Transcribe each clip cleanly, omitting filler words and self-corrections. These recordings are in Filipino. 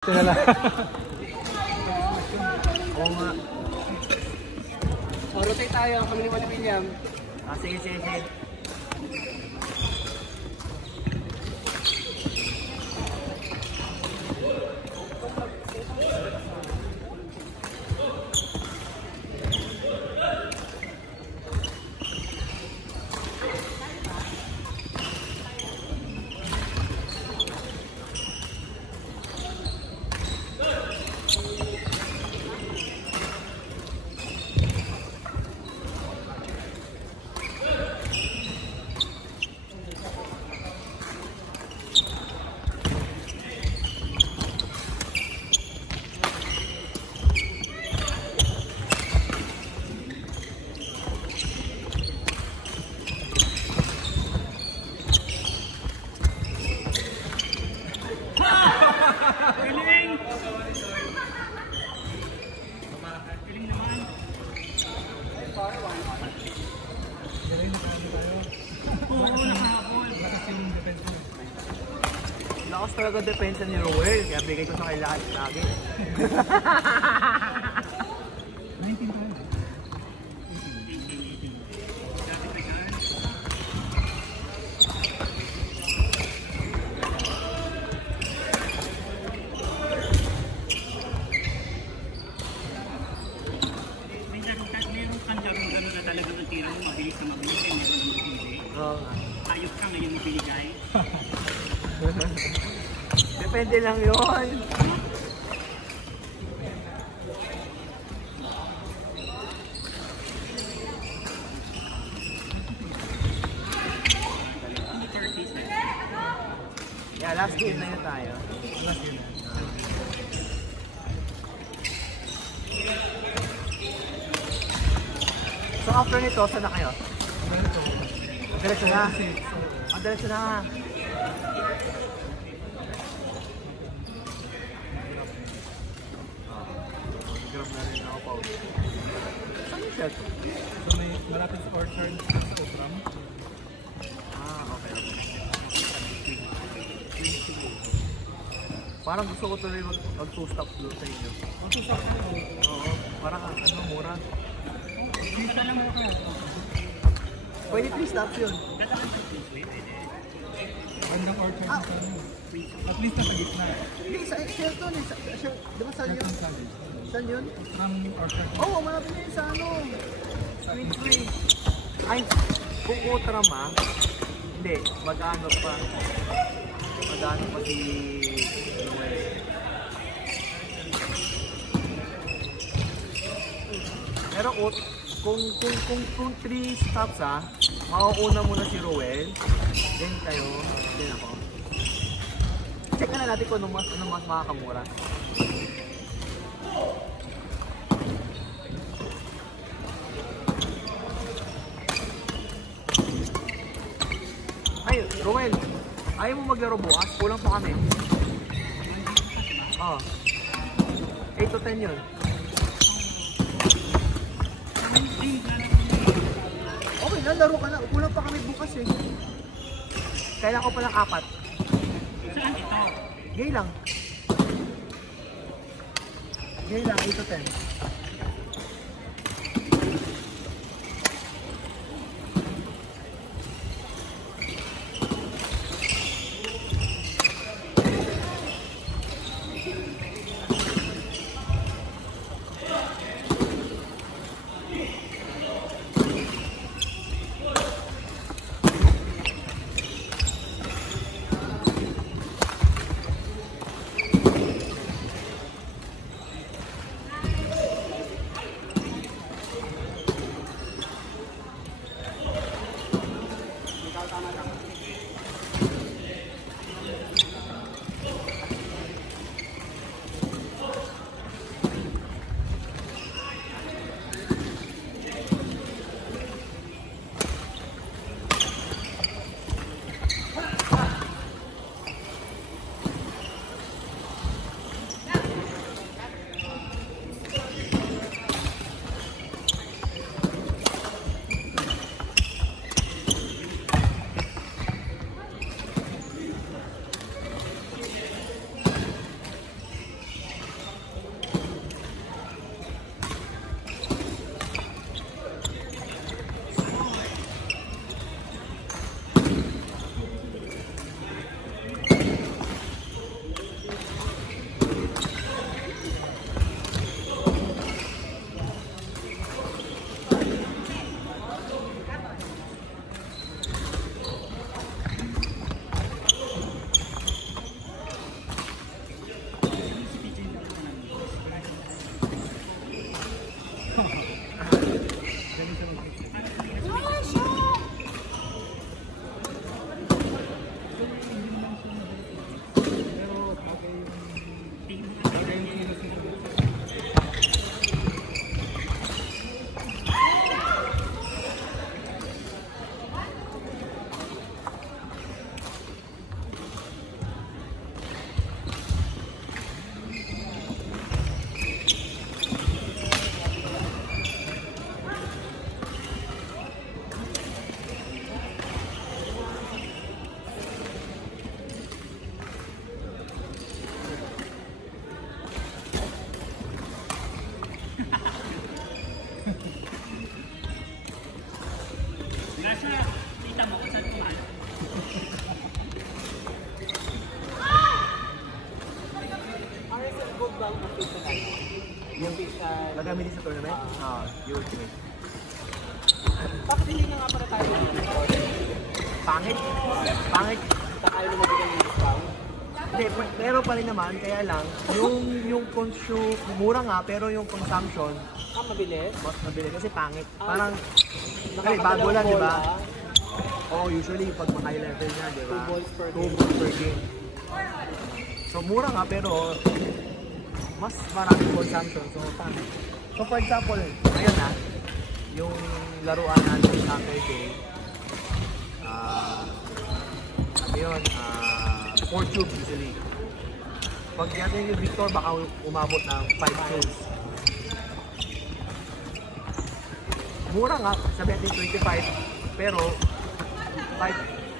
Ito na lang. Oo nga. So, rotate tayo. Kami ni William. Sige, sige, sige. Lakas talaga depensa ni Roel, kaya bigay ko sa kay lahat lagi. 19 tayo. Meron kang gano'n na talagang ang tira mo, mabilis na mabilis, meron na mabilis. Oo nga. Ayos ka ngayon ng binigay. Depende lang yun. Yeah, last game na yun tayo. Last game. So after nito, saan na kayo? Ganito. Diretso na. Diretso na. Grab na rin ako pa. Saan yung shelter? So may malapit sa orchard sa Obram. Okay. Parang gusto ko tuloy mag-2-stop doon sa inyo. Magsusap tayo. Oo, parang ano, mura. Kita lang ako kaya. Pwede 3 stops yun. Bandang orchard sa ano. At least nasa gitna. Hindi, sa Shelton eh. Di ba saan yun? Saan yun? Ang orchard. Oo, malapit na yun sa ano. Swing swing. Ay, kung Utrama, hindi, mag-ano pa. Mag-ano pa si Noel. Pero kung 3 stops mauuna muna si Roel, then kayo, then ako. Check na natin kung ano mas makakamura. Ay, Roel, ayaw mo maglaro bukas? Kulang pa kami. Oo. 8 to 10 yun. Okay na, laro ka na. Kulang pa kami bukas eh. Kailan ko palang 4. Saan ito? Gay lang. Gay lang, 8 to 10. ba ang face na ano? Yung Face na... gagamitin sa tournament? Yung ultimate. Bakit hindi na nga para tayo Pangit. Pangit. ayaw na mabigyan ng discount? Hindi, pero pa rin naman, kaya lang, yung consume, mura nga, pero yung consumption, Mabilis? mas mabilis kasi pangit. Parang, kasi Nakakadalawang bago lang, di ba? bola. Oo, usually, pag high level na, di ba? 2 balls per 2 game. balls per game. So, mura nga, pero mas maraming consumption. So, pangit. So, for example, ngayon na, yung laruan natin Saturday, ano yun, 4 tubes usually. Pag natin yung Victor, baka umabot ng 5 tubes. Mura nga, sabi natin 25, pero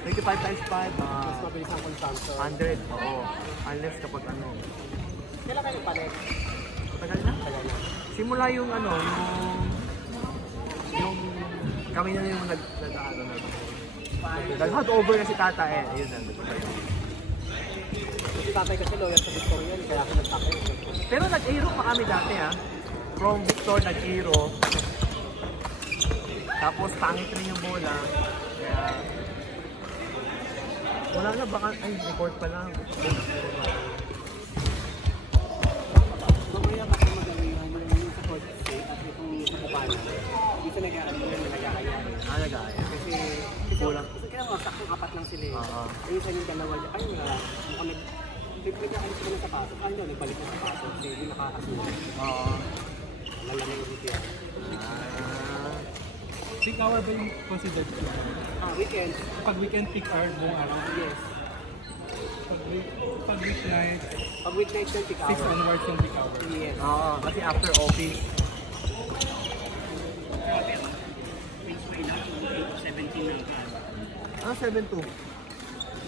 25 times 5, Mas mabilis ang consumption. 100, oo. Unless kapag ano, Kailan kayo palit? matagal na. Tagal na. Simula yung ano, yung kami na yung nag-hot over na si Tata eh. Ayun na. Si tatay kasi loyal sa Victor yun, kaya ako nagtakay. Pero nag-aero pa kami dati ah. From Victor nag-aero. Tapos pangit rin yung bola. Kaya wala na baka, ay record pa lang. Mamaya kasi magaling yung sa court state at itong sa Bukana. Dito nag-aaral yun, nag-aaya. Nag-aaya. Kasi Kulang. Kasi kaya mga saktong apat lang sila eh. Oo. Yung isa yung dalawa niya, ay wala. Mukhang nag-aayos sila ng sapatos. Ay no, nagbalik ng sapatos. Kasi hindi nakakasulat. Oo. Malamang yung dito yan. Peak hour ba yung considered? Weekend. Pag weekend, peak hour buong araw. Yes. Pag weeknight, Pag weeknight yung pick 6 hour. onwards yung peak hour. Yes. Oo. Kasi after office. Grabe, Queensway lang, 17 lang. Ah, 7-2.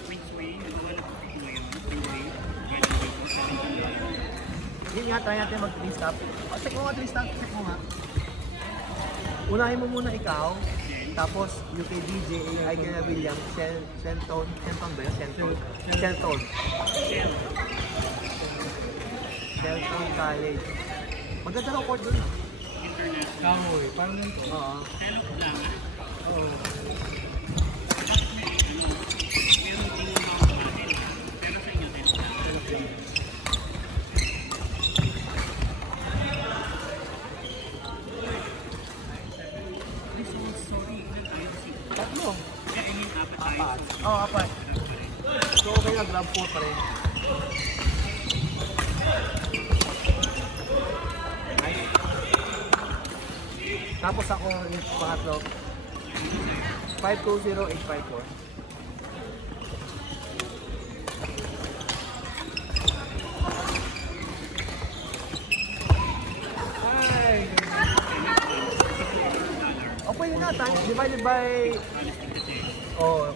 Queensway, nagawa na po ngayon. Queensway, graduate po 17 lang. Yun nga, try natin mag-3 stop. Check mo nga 3 stop. Check mo nga. Unahin mo muna ikaw. Tapos yung kay DJ, ay kay William, Shelton ba yun? Shelton College. Maganda ng court doon. International. Kahoy, parang ganito. Oo. Telok lang. Oo. Bakit may meron din yung mga natin. Pero sa inyo, telok lang. Sorry, ilan tayo? Tatlo. Kaya I mean, apat tayo. Oo, apat. So okay na, grab 4 pa rin. Nice. Tapos ako yung pangatlo. 520854. Ay! Okay yun na, divided by... Oh,